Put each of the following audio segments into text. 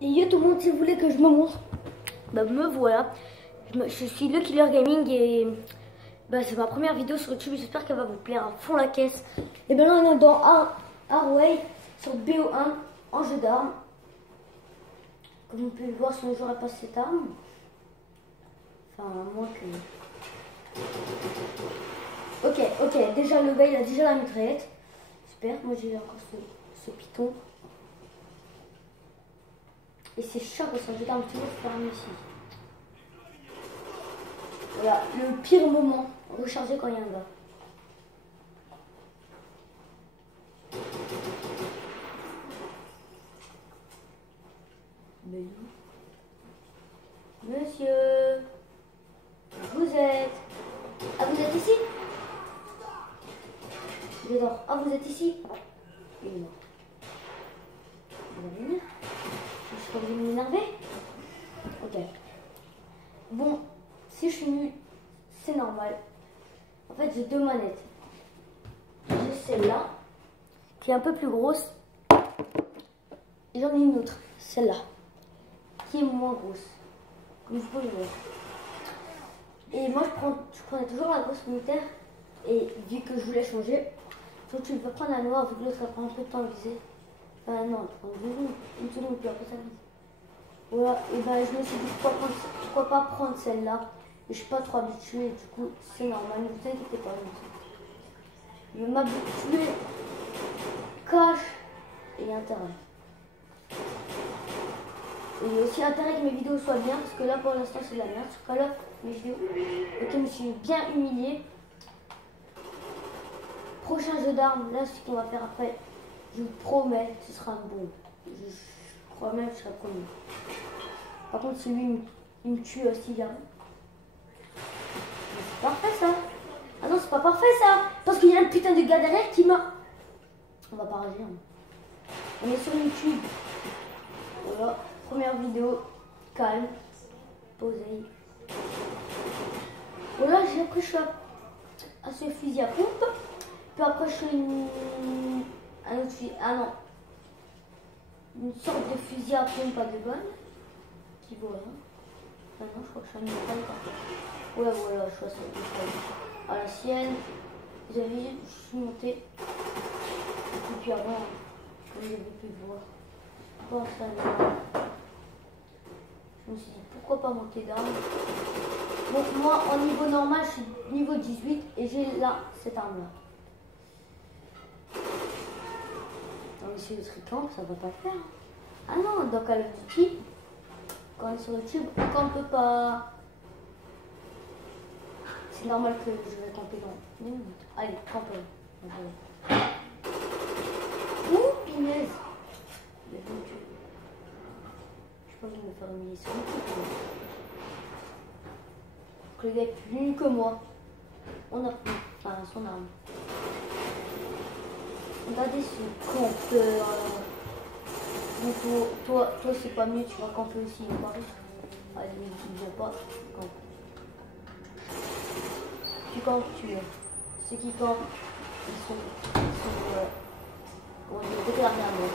Et yo tout le monde, si vous voulez que je me montre, bah me voilà. Je suis le Killer Gaming et bah, c'est ma première vidéo sur YouTube. J'espère qu'elle va vous plaire à fond la caisse. Et ben là on est dans Arway sur BO1 en jeu d'armes. Comme vous pouvez le voir, sinon j'aurais pas cette arme. Enfin, à moins que... Ok, déjà le gars il a déjà la mitraillette. Super, moi j'ai encore ce piton. Et c'est chiant parce que je garde toujours fermé ici. Voilà, le pire moment, recharger quand il y a un gars. Monsieur, vous êtes... Ah, vous êtes ici? Il est dehors. Ah, vous êtes ici? Il est mort. Vous allez venir? Je suis pas obligée de m'énerver? Ok. Bon, si je suis nulle, c'est normal. En fait, j'ai deux manettes. J'ai celle-là, qui est un peu plus grosse. Et j'en ai une autre, celle-là, qui est moins grosse. Comme vous pouvez le voir. Et moi, je prenais toujours la grosse militaire. Et vu que je voulais changer, donc tu peux prendre la noire, vu que l'autre, ça prend un peu de temps à viser. Enfin, non, tu prends une seconde, puis après ça vise. Voilà, et ben je me suis dit pourquoi pas prendre celle-là. Et je suis pas trop habituée, du coup c'est normal, ne vous inquiétez pas. Je vais m'habituer, cache et intérêt. Et aussi intérêt que mes vidéos soient bien, parce que là pour l'instant c'est de la merde. Tout à l'heure mes vidéos, ok, je me suis bien humiliée. Prochain jeu d'armes, là ce qu'on va faire après, je vous promets, ce sera un bon. Je crois même que je serai premier. Par contre, si lui il me tue aussi bien. C'est parfait ça. Ah non, c'est pas parfait ça. Parce qu'il y a un putain de gars derrière qui m'a... On va pas rager. Hein. On est sur YouTube. Voilà, première vidéo. Calme. Posez. Voilà, j'ai appris à ce fusil à pompe. Puis après, je fais un autre fusil. Ah non. Une sorte de fusil à pompe, pas de gun. Qui vaut rien. Ah non, je crois que je suis un mitraille. Ouais, voilà, je suis à cette mitraille. À la sienne, vous avez vu, je suis montée. Et puis avant, comme vous avez pu voir, bon, ça, je me suis dit pourquoi pas monter d'armes. Donc moi, en niveau normal, je suis niveau 18 et j'ai là cette arme là. Non mais c'est le tricamp, ça va pas le faire. Ah non, dans Call of Duty, quand on est sur YouTube, quand on peut pas... C'est normal que je vais camper dans une minute. Allez, campons. Ouh, pinaise. Je sais pas, je vais me faire humilier sur YouTube. Que le gars est plus nul que moi. On a pris, enfin, son arme. Regardez ce campeur. Donc, toi c'est pas mieux, tu vas camper aussi. Allez, ne viens pas, campe. Tu campes, tu es. Ceux qui campent, ils sont on dit côté la merde.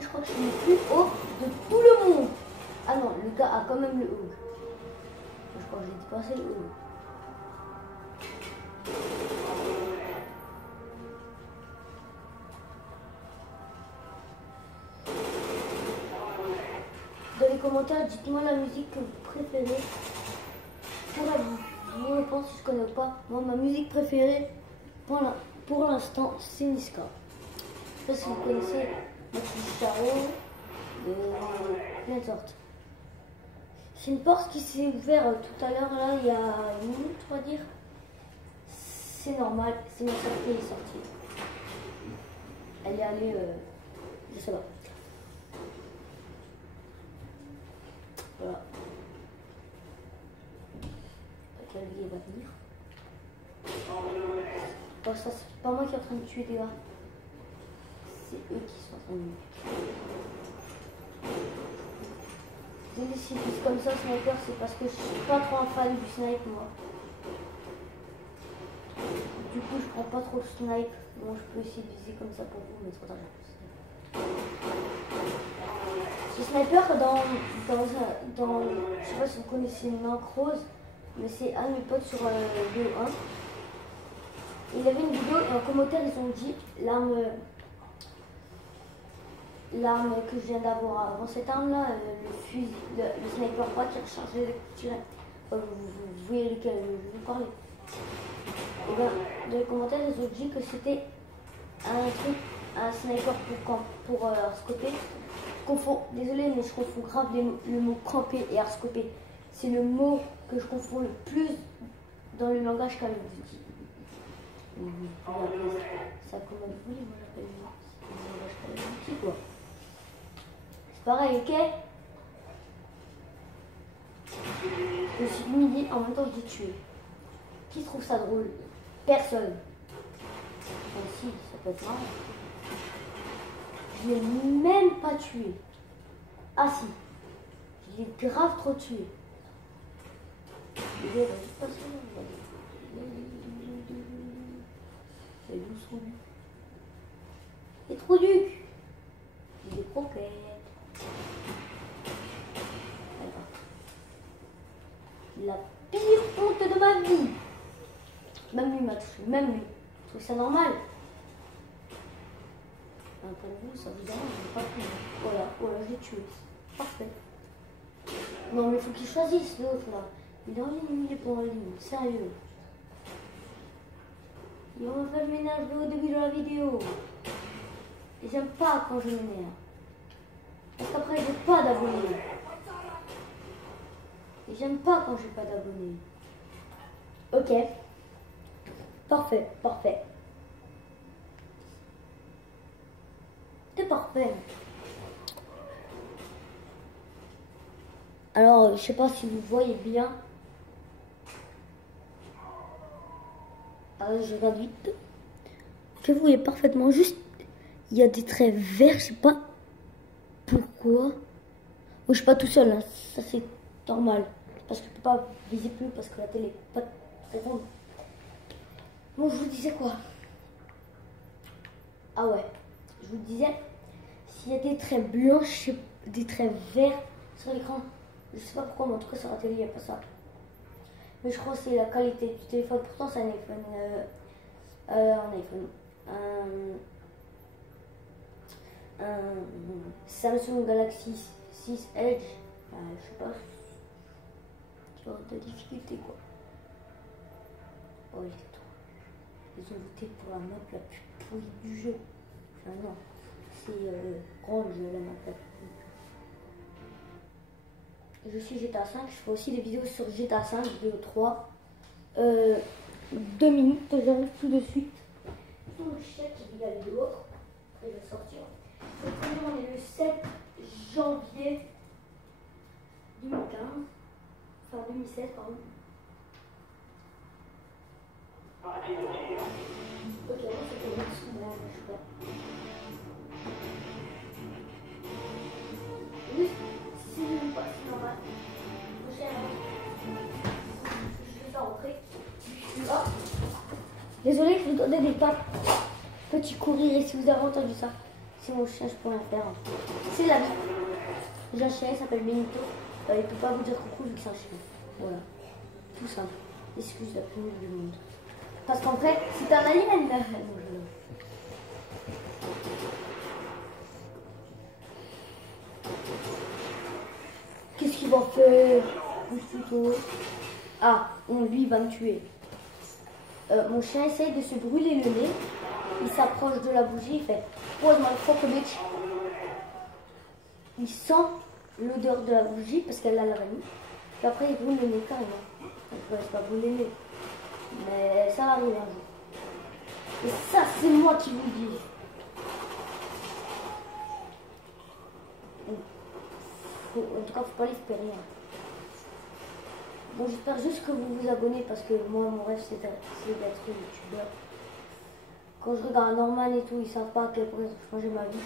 Je crois que je suis le plus haut de tout le monde. Ah non, le gars a quand même le haut. Je crois que j'ai dépassé le haut. Dans les commentaires, dites-moi la musique que vous préférez. Pour la réponse, si je connais pas. Moi, ma musique préférée, pour l'instant, c'est Niska. Je sais pas si vous connaissez Mathis Charo, plein de sortes. C'est une porte qui s'est ouverte tout à l'heure, là, il y a une minute, on va dire. C'est normal, c'est ma soeur qui est sortie. Elle est allée, je sais pas. Voilà. Quel vie va venir. Bon, ça, c'est pas moi qui est en train de tuer des gars. C'est eux qui sont en train de me tuer. Si je dis comme ça, sniper, c'est parce que je suis pas trop un fan du snipe, moi. Du coup, je prends pas trop le snipe. Bon, je peux essayer de viser comme ça pour vous, mais trop tard. Ce sniper je sais pas si vous connaissez Macrose, mais c'est un de mes potes sur le 1. Il avait une vidéo et en commentaire ils ont dit l'arme que je viens d'avoir avant cette arme là, le sniper 3 qui recharge l'électricité. Vous voyez lequel je vous parle. Et ben, dans les commentaires ils ont dit que c'était un sniper pour scoper. Désolé mais je confonds grave le mot camper et scoper. C'est le mot que je confonds le plus dans le langage Call of Duty. Ça comme vous voulez, moi j'appelle le langage Call of Duty quoi. C'est pareil, ok? Je me suis humilié, en même temps je l'ai tué. Qui trouve ça drôle? Personne. Enfin, si, ça peut être marrant. Je l'ai même pas tué. Ah si, je l'ai grave trop tué. C'est douce. C'est trop duc. Des croquettes. La pire honte de ma vie. Même lui m'a touché, même lui. Je trouve ça normal. Pour vous, ça vous arrange, je pas plus. Voilà, je l'ai tué. Parfait. Non, mais il faut qu'il choisisse l'autre là. Il est en ligne, il est pas en ligne. Sérieux. Il va faire le ménage au début de la vidéo. Et j'aime pas quand je m'énerve. Parce qu'après, j'ai pas d'abonnés. Et j'aime pas quand j'ai pas d'abonnés. Ok. Parfait, parfait. C'est parfait. Alors, je sais pas si vous voyez bien. Je regarde vite. Que vous voyez parfaitement. Juste, il y a des traits verts. Je sais pas pourquoi. Moi, je suis pas tout seul. Hein. Ça, c'est normal. Parce que je peux pas viser plus parce que la télé est pas très grande. Bon, je vous disais quoi? Ah ouais. Je vous disais, s'il y a des traits blancs, des traits verts sur l'écran, je sais pas pourquoi, mais en tout cas sur la télé, il n'y a pas ça. Mais je crois que c'est la qualité du téléphone. Pourtant, c'est un iPhone. Un Samsung Galaxy 6 Edge. Je sais pas. Genre de difficulté quoi. Oh, ils ont voté pour la map la plus pourrie du jeu. Enfin, non. C'est grand le jeu, la map la plus pourrie. Je suis GTA 5, je fais aussi des vidéos sur GTA 5, vidéo 3. 2 minutes, j'arrive tout de suite. Le chèque, il y a l'autre, et je vais sortir. On est le 7 janvier 2015, enfin 2016, pardon. Ok, moi c'était bien ce qu'on a, je sais pas. Oui, c'est même pas, c'est normal. Je vais faire rentrer. Oh. Désolé, je vous donnais des pas petits courir et si vous avez entendu ça, c'est mon chien, je peux rien faire. C'est la vie. J'ai un chien, il s'appelle Benito. Il ne peut pas vous dire coucou vu que c'est un chien. Voilà. Tout simple. Excuse la plus nulle du monde. Parce qu'en fait, c'est un alien là. Qu'est-ce qu'il va faire? Plutôt. Ah, lui il va me tuer. Mon chien essaye de se brûler le nez. Il s'approche de la bougie, il fait pose my fuck bitch. Il sent l'odeur de la bougie parce qu'elle a la vanille. Puis après il brûle le nez carrément. Il ne peut pas brûler le nez. Mais ça arrive un jour. Et ça c'est moi qui vous dis. En tout cas faut pas l'espérer. Hein. Bon, j'espère juste que vous vous abonnez parce que moi, mon rêve, c'est d'être youtubeur. Quand je regarde Norman et tout, ils savent pas à quel point j'ai changé ma vie.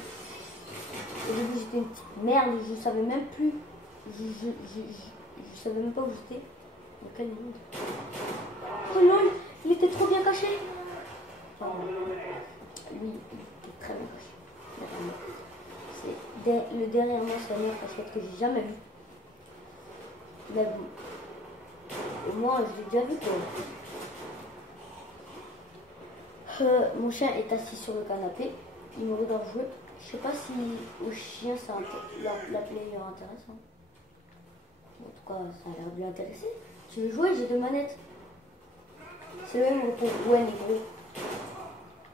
Au début, j'étais une petite merde, je savais même plus. Je savais même pas où j'étais. Oh lol, il était trop bien caché. Enfin, lui, il était très bien caché. c'est le derrière moi, c'est la meilleure casquette que j'ai jamais vue. Mais bon, au moins je l'ai déjà vu quoi. Mon chien est assis sur le canapé, il me regarde jouer. Je sais pas si au chien ça la play intéresse. Hein. En tout cas, ça a l'air de lui intéresser. Tu veux jouer? J'ai 2 manettes. C'est le même repos. Ouais, mais gros.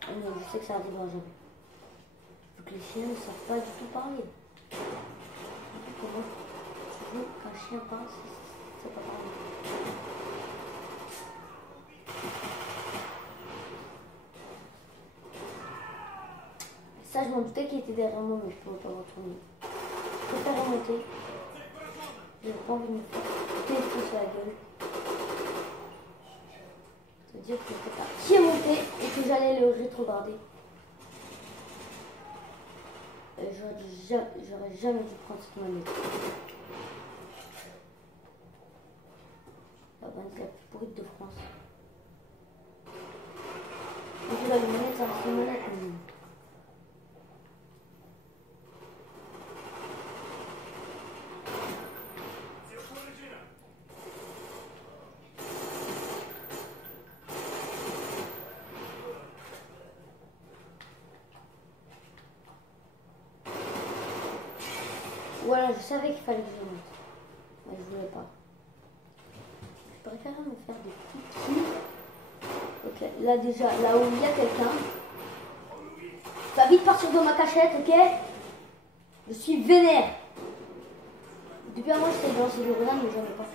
Oh non, je sais que ça arrivera jamais. Vu que les chiens ne savent pas du tout parler. Comment tu veux qu'un chien parle? C'est pas pareil. Ça, je m'en doutais qu'il était derrière moi, mais je ne pouvais pas retourner. Je préfère remonter. J'ai pas envie de me faire péter sur la gueule. Ça veut dire que c'était pas qui est monté et que j'allais le rétrograder. J'aurais jamais dû prendre cette manette. La manette la plus pourrie de France. Donc là, les manettes, ça reste une manette. Voilà, je savais qu'il fallait que je monte. Mais je voulais pas. Je préfère me faire des petits kills. Ok, là déjà, là où il y a quelqu'un. Tu vas vite partir de ma cachette, ok? Je suis vénère. Depuis un mois, j'essaie de lancer des grenades, mais j'en ai pas.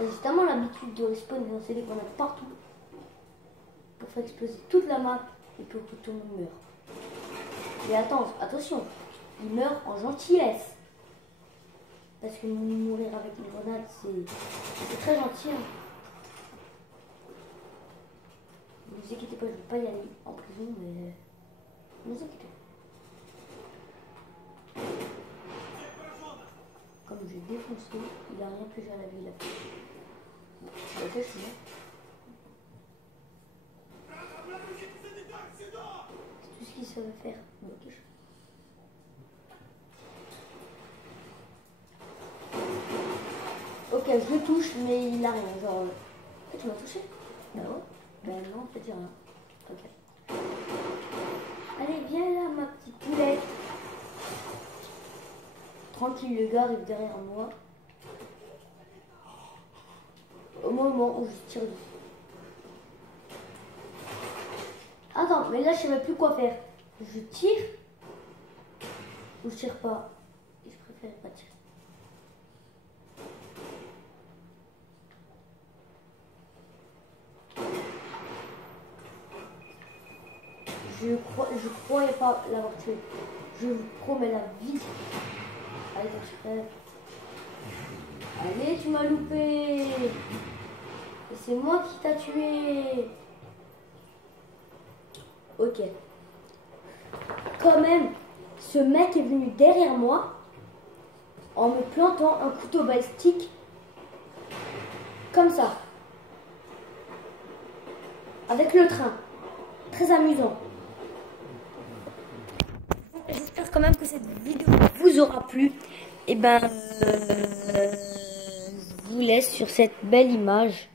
J'ai tellement l'habitude de respawn et de lancer des grenades partout. Pour faire exploser toute la map et pour que tout le monde meure. Mais attention. Il meurt en gentillesse. Parce que mourir avec une grenade, c'est très gentil. Hein. Ne vous inquiétez pas, je ne vais pas y aller en prison, mais ne vous inquiétez pas. Comme j'ai défoncé, il n'a rien pu faire à la vie là. Ok, je suis là. C'est tout ce qu'il savait faire. Ok, je suis là. Ok, je le touche, mais il a rien. Genre, tu m'as touché? Bah ouais. Ben non, en fait, j'ai rien. Ok. Allez, viens là, ma petite poulette. Tranquille, le gars arrive derrière moi. Au moment où je tire dessus. Attends, mais là, je sais même plus quoi faire. Je tire ou je tire pas? Et je préfère pas tirer. Je croyais pas l'avoir tué. Je vous promets la vie. Allez, t'es prêt? Allez, tu m'as loupé. Et c'est moi qui t'a tué. Ok. Quand même, ce mec est venu derrière moi en me plantant un couteau balistique comme ça. Avec le train. Très amusant. J'espère quand même que cette vidéo vous aura plu. Et ben, je vous laisse sur cette belle image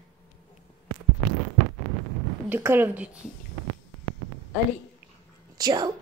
de Call of Duty. Allez, ciao!